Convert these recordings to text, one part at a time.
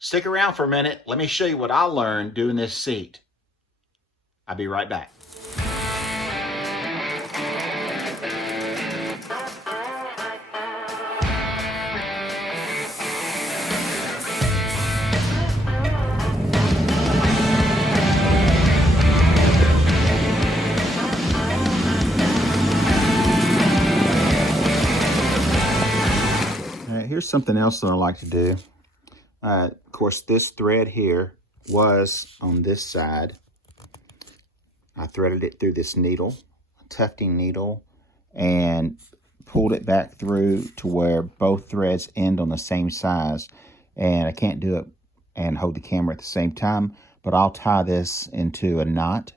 Stick around for a minute. Let me show you what I learned doing this seat. I'll be right back. Here's something else that I like to do. Of course, this thread here was on this side. I threaded it through this needle, a tufting needle, and pulled it back through to where both threads end on the same size. And I can't do it and hold the camera at the same time, but I'll tie this into a knot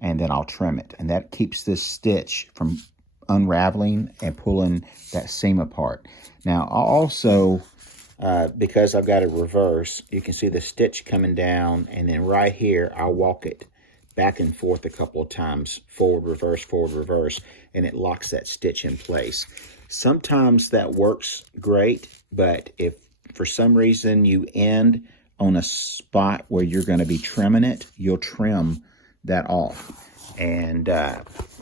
and then I'll trim it. And that keeps this stitch from unraveling and pulling that seam apart. Now, I'll also, because I've got a reverse, you can see the stitch coming down, and then right here, I'll walk it back and forth a couple of times, forward, reverse, and it locks that stitch in place. Sometimes that works great, but if for some reason you end on a spot where you're going to be trimming it, you'll trim that off. And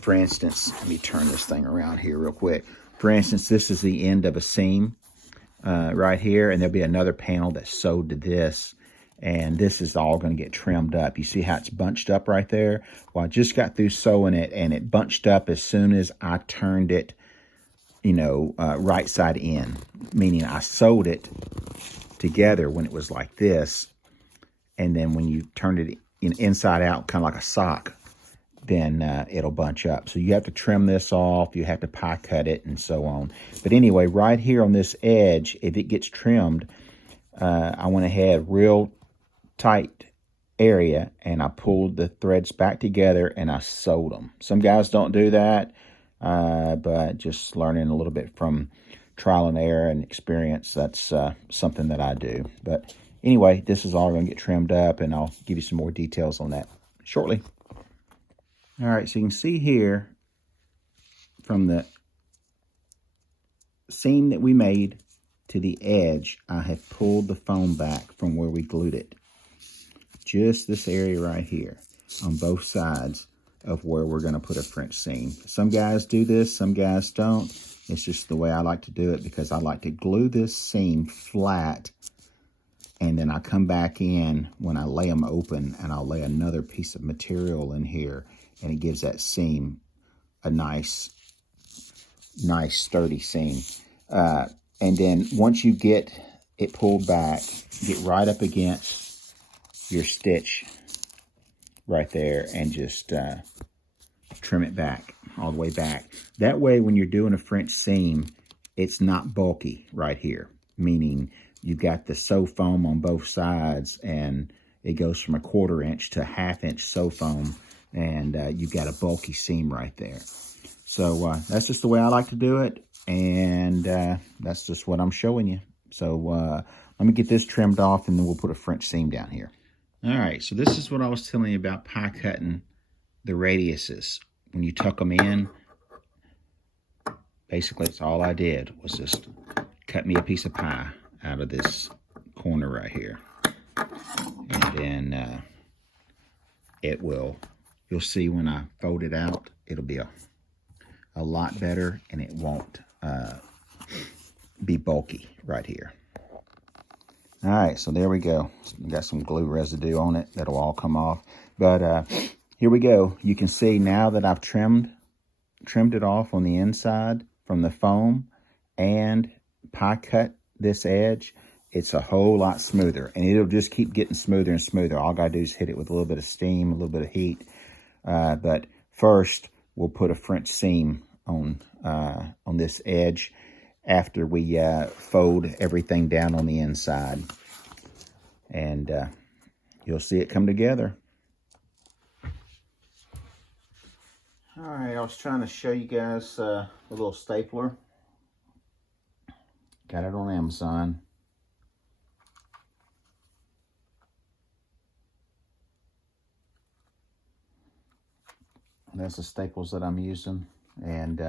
for instance, let me turn this thing around here real quick. For instance, this is the end of a seam right here, and there'll be another panel that's sewed to this, and this is all going to get trimmed up. You see how it's bunched up right there? Well, I just got through sewing it, and it bunched up as soon as I turned it, you know, right side in, meaning I sewed it together when it was like this, and then when you turned it inside out, kind of like a sock, then it'll bunch up. So you have to trim this off, you have to pie cut it, and so on. But anyway, right here on this edge, if it gets trimmed, I went ahead real tight area, and I pulled the threads back together, and I sewed them. Some guys don't do that, but just learning a little bit from trial and error and experience, that's something that I do. But anyway, this is all going to get trimmed up, and I'll give you some more details on that shortly. All right, so you can see here from the seam that we made to the edge, I have pulled the foam back from where we glued it. Just this area right here on both sides of where we're going to put a French seam. Some guys do this, some guys don't. It's just the way I like to do it, because I like to glue this seam flat, and then I come back in when I lay them open, and I'll lay another piece of material in here, and it gives that seam a nice sturdy seam. And then once you get it pulled back, get right up against your stitch right there, and just trim it back, all the way back. That way, when you're doing a French seam, it's not bulky right here, meaning you've got the sew foam on both sides, and it goes from 1/4 inch to 1/2 inch sew foam, and you've got a bulky seam right there. So that's just the way I like to do it, and that's just what I'm showing you. So let me get this trimmed off, and then we'll put a French seam down here. All right, so this is what I was telling you about pie cutting the radiuses. When you tuck them in, basically that's all I did, was just cut me a piece of pie out of this corner right here. And then you'll see when I fold it out, it'll be a lot better, and it won't be bulky right here. All right, so there we go. Got some glue residue on it. That'll all come off. But here we go. You can see now that I've trimmed it off on the inside from the foam and pie cut this edge. It's a whole lot smoother, and it'll just keep getting smoother and smoother. All I gotta do is hit it with a little bit of steam, a little bit of heat. But first, we'll put a French seam on this edge after we fold everything down on the inside. And you'll see it come together. All right, I was trying to show you guys a little stapler. Got it on Amazon. That's the staples that I'm using, and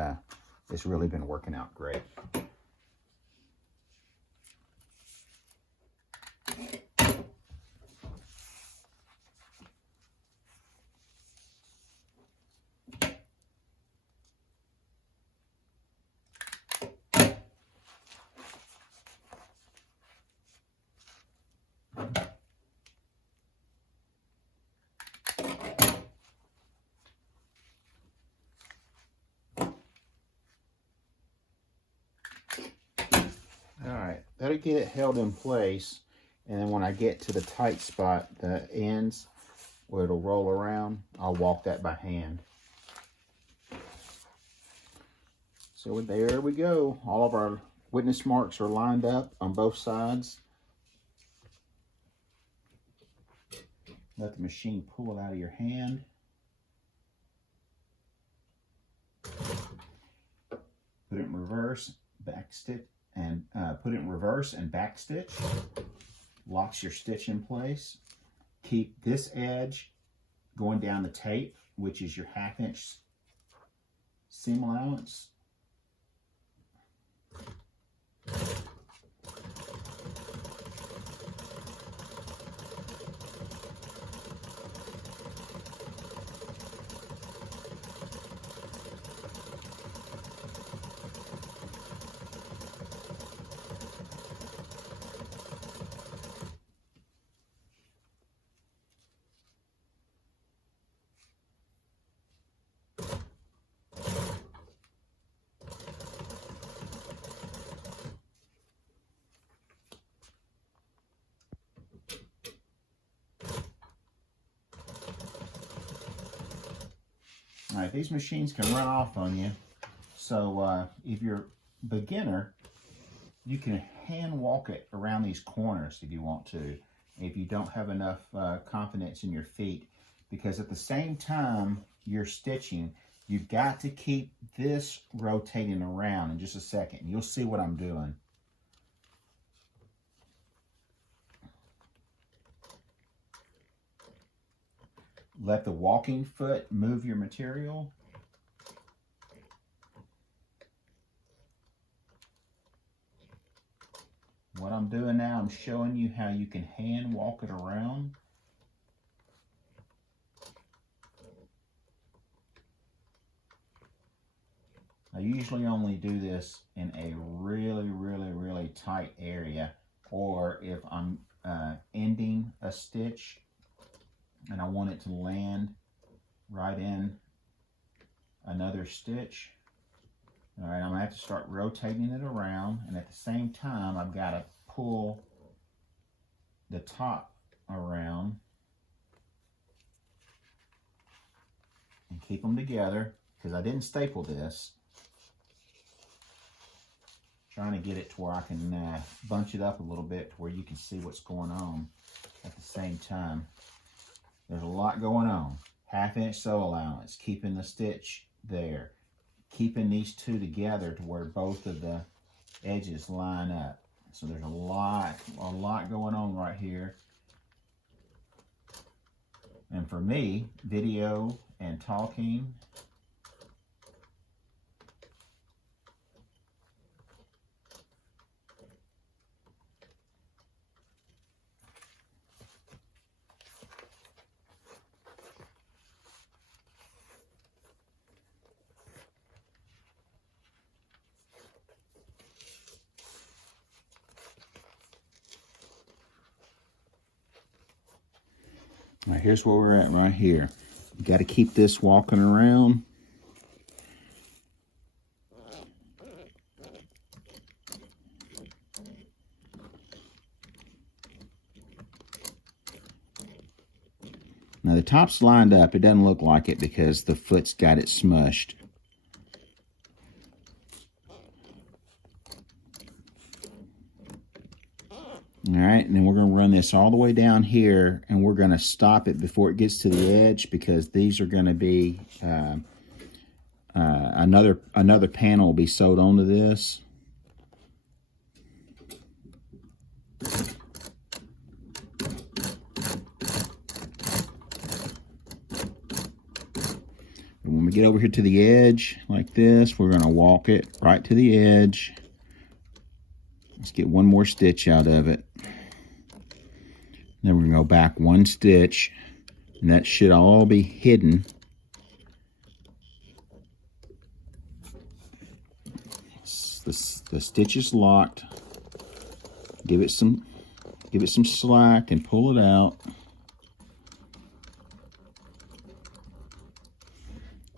it's really been working out great. try to get it held in place, and then when I get to the tight spot, the ends where it'll roll around, I'll walk that by hand. So there we go. All of our witness marks are lined up on both sides. Let the machine pull it out of your hand. Put it in reverse, back stitch, and put it in reverse and back stitch. Locks your stitch in place. Keep this edge going down the tape, which is your 1/2 inch seam allowance. All right, these machines can run off on you. So if you're a beginner, you can hand walk it around these corners if you want to, if you don't have enough confidence in your feet. Because at the same time you're stitching, you've got to keep this rotating around. In just a second, you'll see what I'm doing. Let the walking foot move your material. What I'm doing now, I'm showing you how you can hand walk it around. I usually only do this in a really tight area, or if I'm ending a stitch and I want it to land right in another stitch. All right, I'm gonna have to start rotating it around, and at the same time, I've got to pull the top around and keep them together, because I didn't staple this. Trying to get it to where I can bunch it up a little bit to where you can see what's going on at the same time. There's a lot going on. 1/2 inch sew allowance, keeping the stitch there. Keeping these two together to where both of the edges line up. So there's a lot going on right here. And for me, video and talking, all right, here's where we're at right here. You got to keep this walking around. Now the top's lined up. It doesn't look like it because the foot's got it smushed. All right, and then we're going to run this all the way down here, and we're going to stop it before it gets to the edge, because these are going to be another panel will be sewed onto this. And when we get over here to the edge like this, we're going to walk it right to the edge. Let's get one more stitch out of it. Then we're going to go back one stitch, and that should all be hidden. The stitch is locked. Give it some slack and pull it out.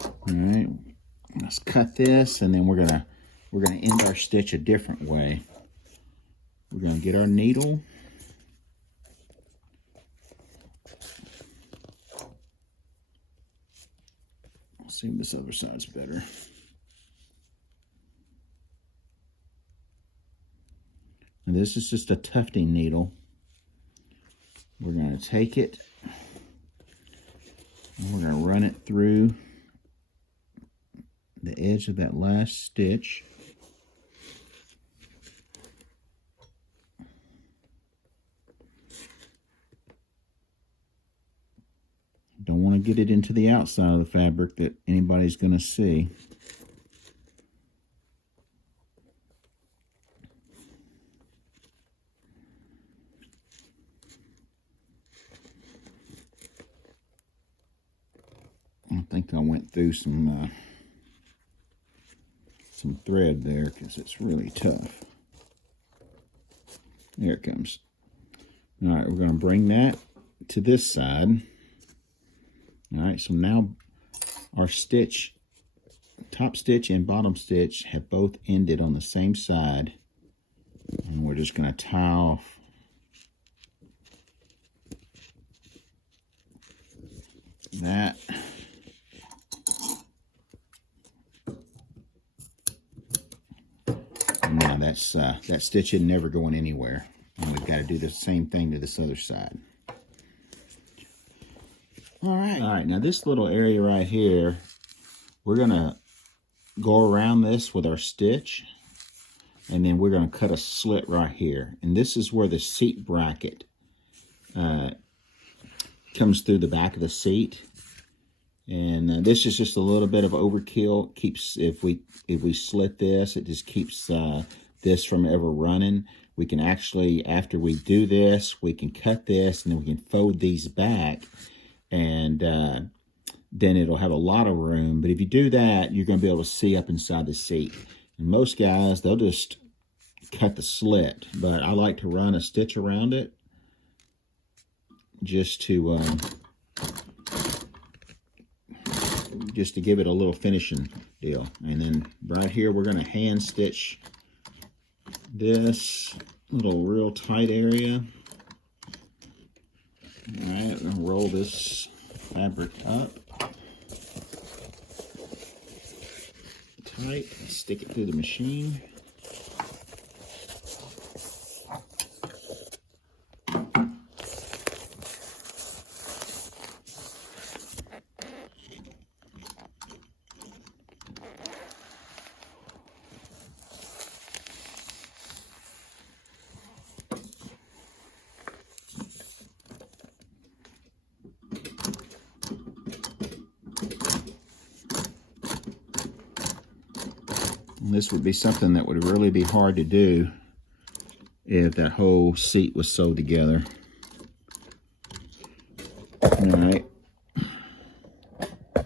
All right, let's cut this, and then we're gonna end our stitch a different way. We're going to get our needle. Let's see if this other side's better. And this is just a tufting needle. We're going to take it and we're going to run it through the edge of that last stitch. Don't want to get it into the outside of the fabric that anybody's going to see. I think I went through some thread there because it's really tough. There it comes. All right, we're going to bring that to this side. All right, so now our stitch, top stitch and bottom stitch, have both ended on the same side. And we're just going to tie off that. And now that stitch is never going anywhere. And we've got to do the same thing to this other side. All right, now this little area right here, we're going to go around this with our stitch, and then we're going to cut a slit right here. And this is where the seat bracket comes through the back of the seat. And this is just a little bit of overkill. Keeps if we slit this, it just keeps this from ever running. We can actually, after we do this, we can cut this, and then we can fold these back. And then it'll have a lot of room. But if you do that, you're going to be able to see up inside the seat. And most guys, they'll just cut the slit. But I like to run a stitch around it just to give it a little finishing deal. And then right here, we're going to hand stitch this little real tight area. All right, we're going to roll this fabric up tight and stick it through the machine. And this would be something that would really be hard to do if that whole seat was sewed together. All right. All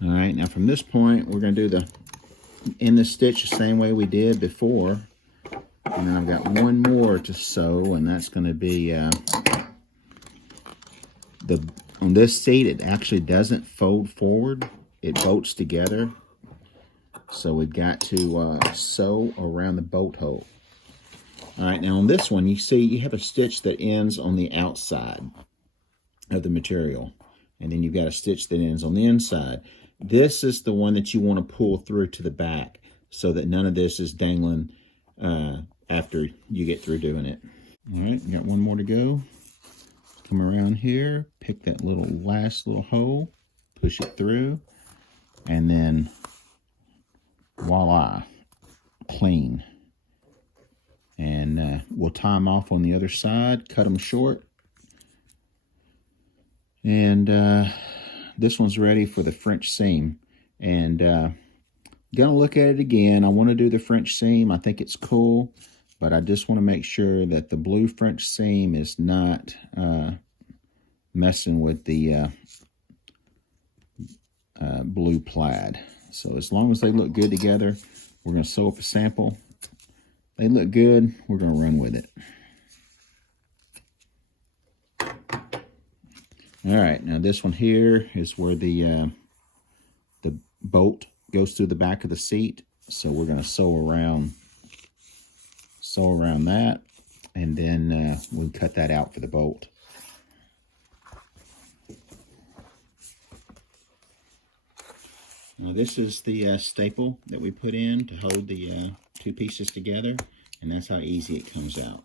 right, now from this point, we're going to do end the stitch the same way we did before. And then I've got one more to sew, and that's going to be on this seat, it actually doesn't fold forward. It bolts together. So we've got to sew around the bolt hole. All right, now on this one, you see you have a stitch that ends on the outside of the material. And then you've got a stitch that ends on the inside. This is the one that you want to pull through to the back so that none of this is dangling after you get through doing it. All right, we got one more to go. Come around here, pick that last little hole, push it through, and then voila, clean. And we'll tie them off on the other side, cut them short. And this one's ready for the French seam. And gonna look at it again. I want to do the French seam. I think it's cool, but I just want to make sure that the blue French seam is not messing with the blue plaid. So as long as they look good together, we're going to sew up a sample. They look good, we're going to run with it. All right, now this one here is where the bolt goes through the back of the seat. So we're going to sew around that. and then we'll cut that out for the bolt. Now this is the staple that we put in to hold the two pieces together, and that's how easy it comes out.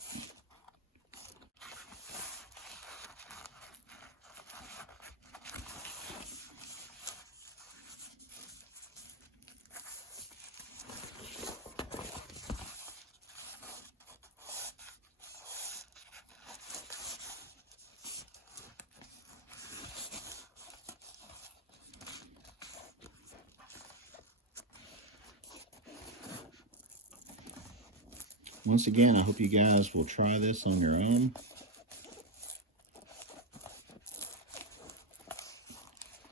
Once again, I hope you guys will try this on your own.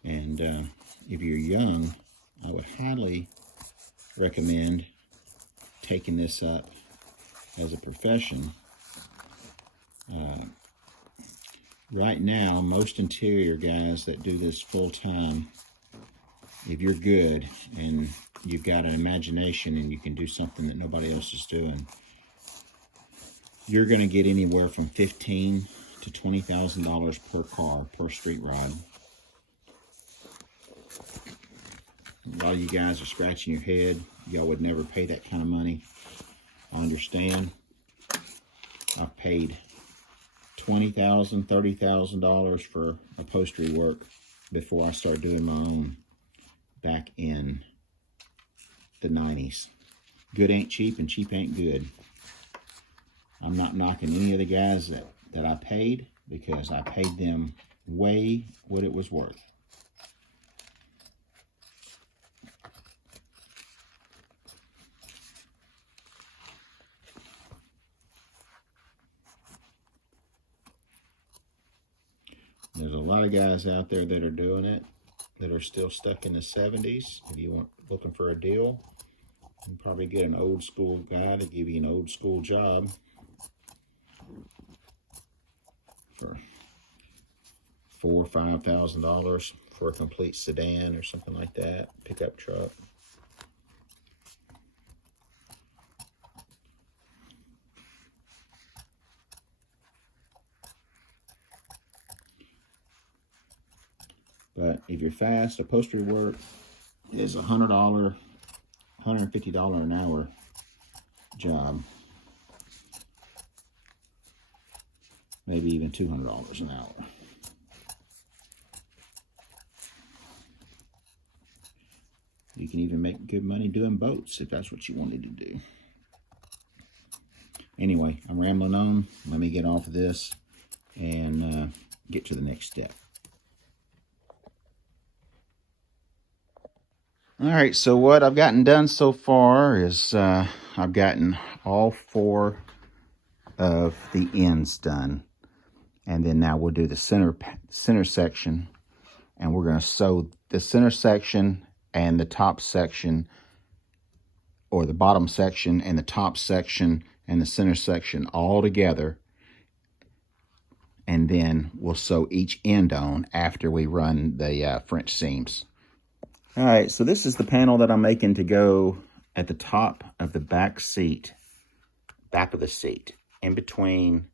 And if you're young, I would highly recommend taking this up as a profession. Right now, most interior guys that do this full time, if you're good and you've got an imagination and you can do something that nobody else is doing, you're going to get anywhere from $15,000 to $20,000 per car, per street rod. A lot of you guys are scratching your head. Y'all would never pay that kind of money. I understand. I've paid $20,000, $30,000 for upholstery work before I started doing my own back in the 90s. Good ain't cheap and cheap ain't good. I'm not knocking any of the guys that I paid, because I paid them way what it was worth. There's a lot of guys out there that are doing it, that are still stuck in the 70s. If you want looking for a deal, you can probably get an old school guy to give you an old school job for $4,000 or $5,000 for a complete sedan or something like that, pickup truck. But if you're fast, upholstery work is $100, $150 an hour job. Maybe even $200 an hour. You can even make good money doing boats if that's what you wanted to do. Anyway, I'm rambling on. Let me get off of this and get to the next step. All right, so what I've gotten done so far is I've gotten all 4 of the ends done. And then now we'll do the center section, and we're going to sew the center section and the top section, or the bottom section and the top section and the center section all together. And then we'll sew each end on after we run the French seams. All right, so this is the panel that I'm making to go at the top of the back seat, back of the seat, in between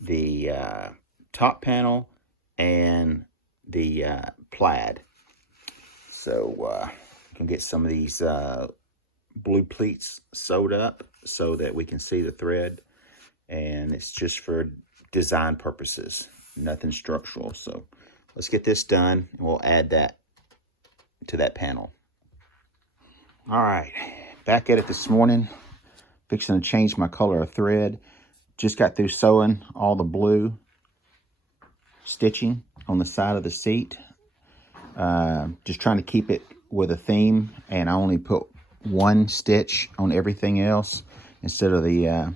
the top panel and the plaid. So you can get some of these blue pleats sewed up so that we can see the thread, and it's just for design purposes, nothing structural. So let's get this done, and we'll add that to that panel. All right, back at it this morning, fixing to change my color of thread. Just got through sewing all the blue stitching on the side of the seat. Just trying to keep it with a theme, and I only put 1 stitch on everything else instead of the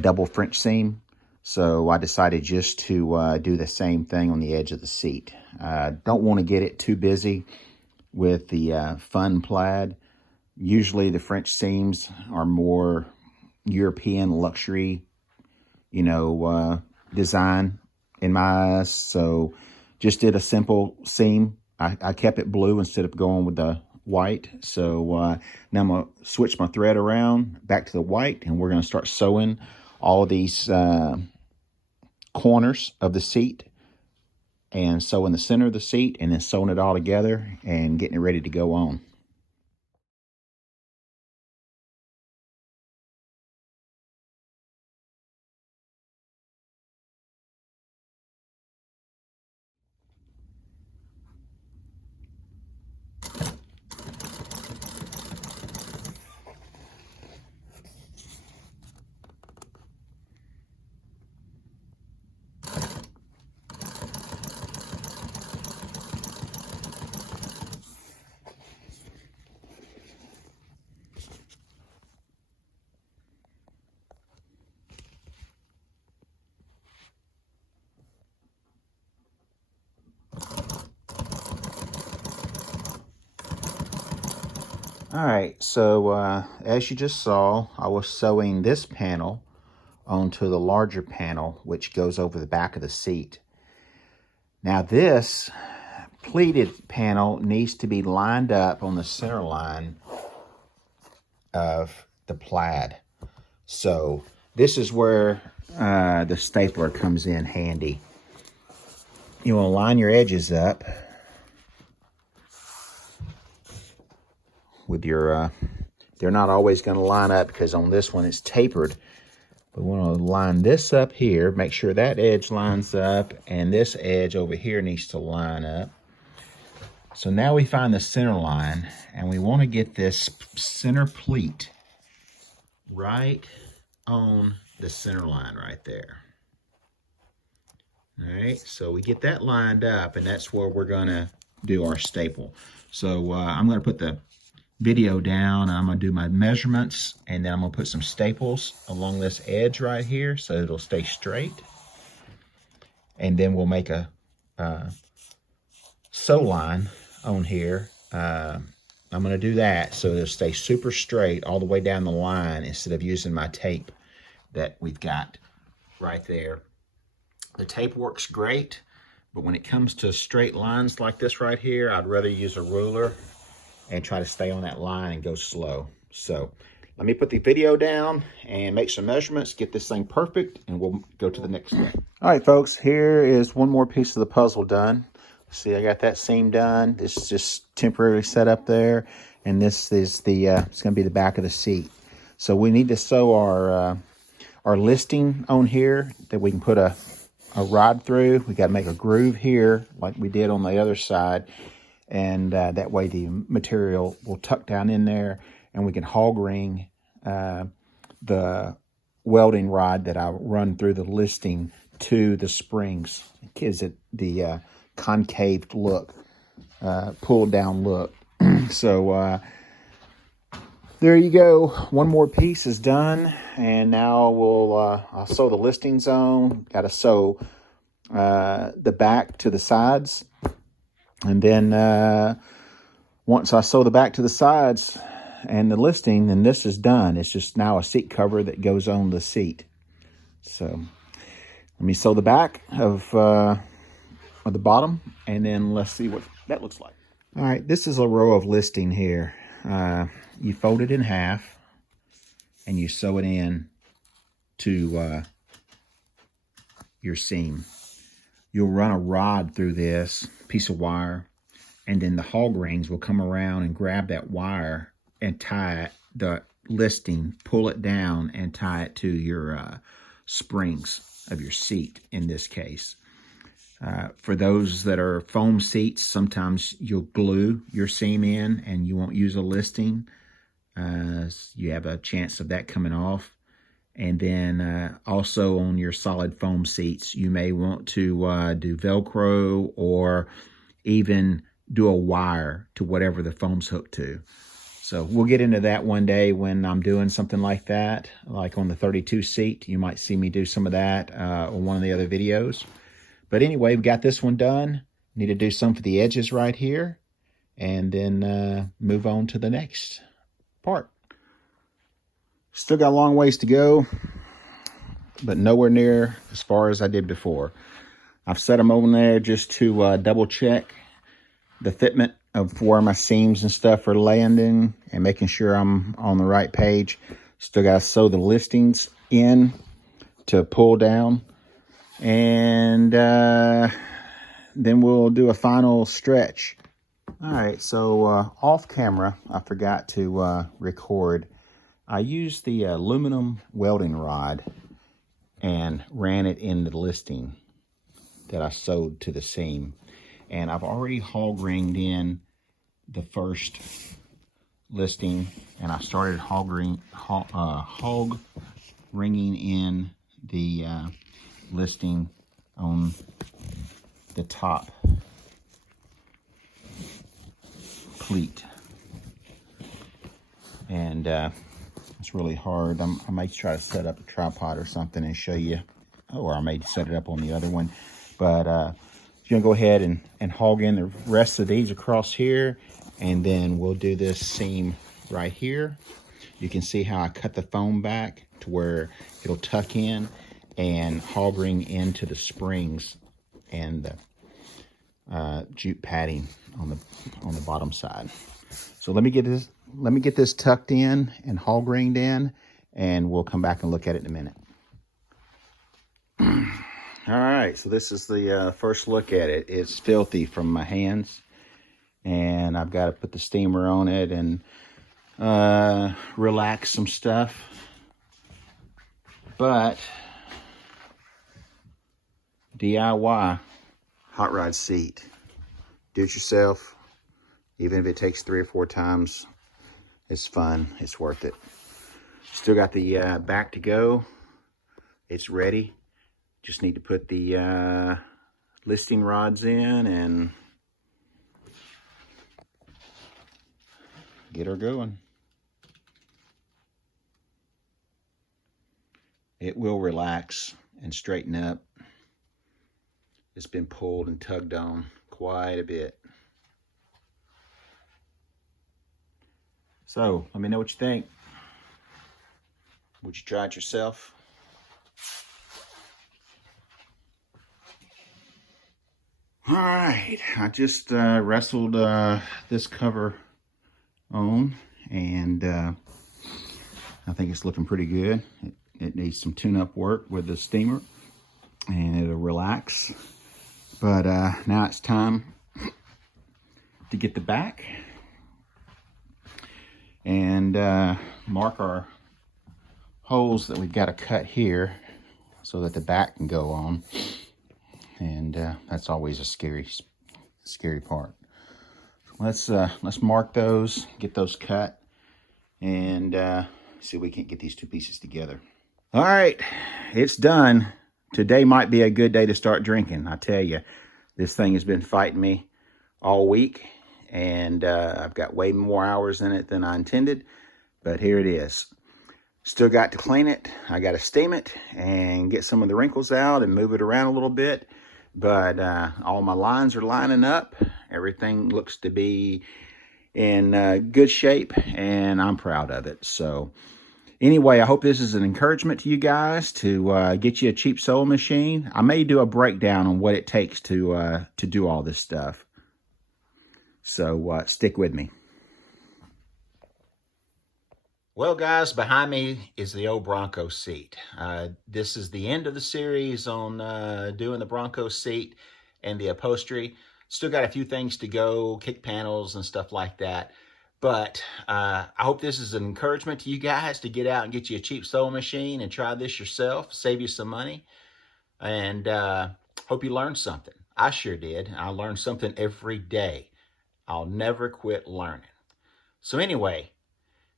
double French seam. So I decided just to do the same thing on the edge of the seat. Don't want to get it too busy with the fun plaid. Usually the French seams are more European luxury, design in my eyes. So just did a simple seam. I kept it blue instead of going with the white. So now I'm going to switch my thread around back to the white, and we're going to start sewing all of these corners of the seat, and sew in the center of the seat, and then sewing it all together and getting it ready to go on. All right, so as you just saw, I was sewing this panel onto the larger panel, which goes over the back of the seat. Now this pleated panel needs to be lined up on the center line of the plaid. So this is where the stapler comes in handy. You want to line your edges up with your, they're not always going to line up because on this one it's tapered. But we want to line this up here, make sure that edge lines up, and this edge over here needs to line up. So now we find the center line, and we want to get this center pleat right on the center line right there. All right, so we get that lined up, and that's where we're going to do our staple. So I'm going to put the video down. I'm going to do my measurements, and then I'm going to put some staples along this edge right here so it'll stay straight. And then we'll make a sew line on here. I'm going to do that so it'll stay super straight all the way down the line instead of using my tape that we've got right there. The tape works great, but when it comes to straight lines like this right here, I'd rather use a ruler and try to stay on that line and go slow. So let me put the video down and make some measurements, get this thing perfect, and we'll go to the next step. All right, folks, here is one more piece of the puzzle done. See, I got that seam done. This is just temporarily set up there, and this is the it's going to be the back of the seat. So we need to sew our listing on here that we can put a rod through. We got to make a groove here like we did on the other side, and that way the material will tuck down in there, and we can hog ring the welding rod that I run through the listing to the springs. It gives it the concave look, pulled down look. So there you go. One more piece is done, and now I'll sew the listing zone. Got to sew the back to the sides, and then once I sew the back to the sides and the listing, then this is done. It's just now a seat cover that goes on the seat. So let me sew the back of the bottom, and then let's see what that looks like. All right, this is a row of listing here. You fold it in half, and you sew it in to your seam. You'll run a rod through this piece of wire, and then the hog rings will come around and grab that wire and tie the listing, pull it down, and tie it to your springs of your seat in this case. For those that are foam seats, sometimes you'll glue your seam in and you won't use a listing. You have a chance of that coming off. And then also on your solid foam seats, you may want to do Velcro or even do a wire to whatever the foam's hooked to. So we'll get into that one day when I'm doing something like that, like on the 32 seat. You might see me do some of that on one of the other videos. But anyway, we got this one done. Need to do some for the edges right here, and then move on to the next part. Still got a long ways to go, but nowhere near as far as I did before. I've set them over there just to double check the fitment of where my seams and stuff are landing and making sure I'm on the right page. Still got to sew the listings in to pull down. And then we'll do a final stretch. All right, so off camera, I forgot to record. I used the aluminum welding rod and ran it in the listing that I sewed to the seam. And I've already hog ringed in the first listing, and I started hog ringing in the listing on the top pleat. And it's really hard. I might try to set up a tripod or something and show you, or I may set it up on the other one. But you're gonna go ahead and hog in the rest of these across here, and then we'll do this seam right here. You can see how I cut the foam back to where it'll tuck in and hog ring into the springs and the jute padding on the bottom side. So let me get this tucked in and hog ringed in, and we'll come back and look at it in a minute. All right, so this is the first look at it. It's filthy from my hands, and I've got to put the steamer on it and relax some stuff. But DIY hot rod seat, do it yourself. Even if it takes 3 or 4 times, it's fun. It's worth it. Still got the back to go. It's ready. Just need to put the listing rods in and get her going. It will relax and straighten up. It's been pulled and tugged on quite a bit. So let me know what you think. Would you try it yourself? All right, I just wrestled this cover on, and I think it's looking pretty good. It needs some tune-up work with the steamer, and it'll relax. But now it's time to get the back and mark our holes that we've got to cut here so that the back can go on. And that's always a scary part. Let's mark those, get those cut, and see if we can't get these 2 pieces together. All right, it's done. Today might be a good day to start drinking. I tell you, this thing has been fighting me all week, and I've got way more hours in it than I intended, but here it is. Still got to clean it. I got to steam it and get some of the wrinkles out and move it around a little bit. But all my lines are lining up. Everything looks to be in good shape, and I'm proud of it. So anyway, I hope this is an encouragement to you guys to get you a cheap sewing machine. I may do a breakdown on what it takes to do all this stuff. So stick with me. Well, guys, behind me is the old Bronco seat. This is the end of the series on doing the Bronco seat and the upholstery. Still got a few things to go, kick panels and stuff like that. But I hope this is an encouragement to you guys to get out and get you a cheap sewing machine and try this yourself, save you some money. And hope you learned something. I sure did. I learned something every day. I'll never quit learning. So anyway,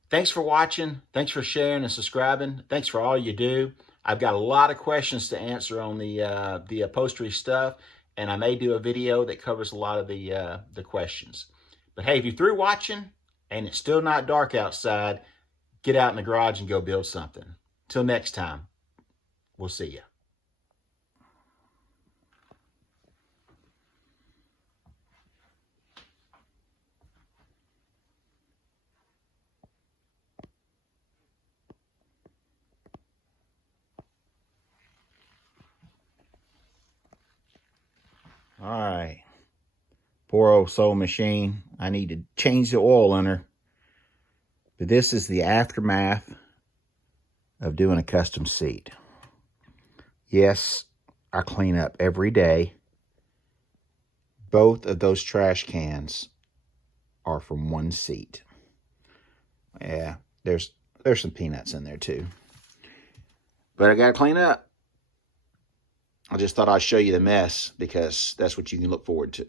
thanks for watching. Thanks for sharing and subscribing. Thanks for all you do. I've got a lot of questions to answer on the upholstery stuff, and I may do a video that covers a lot of the questions. But hey, if you're through watching and it's still not dark outside, get out in the garage and go build something. Till next time, we'll see you. All right, poor old sewing machine. I need to change the oil in her. But this is the aftermath of doing a custom seat. Yes, I clean up every day. Both of those trash cans are from one seat. Yeah, there's some peanuts in there too. But I gotta clean up. I just thought I'd show you the mess because that's what you can look forward to.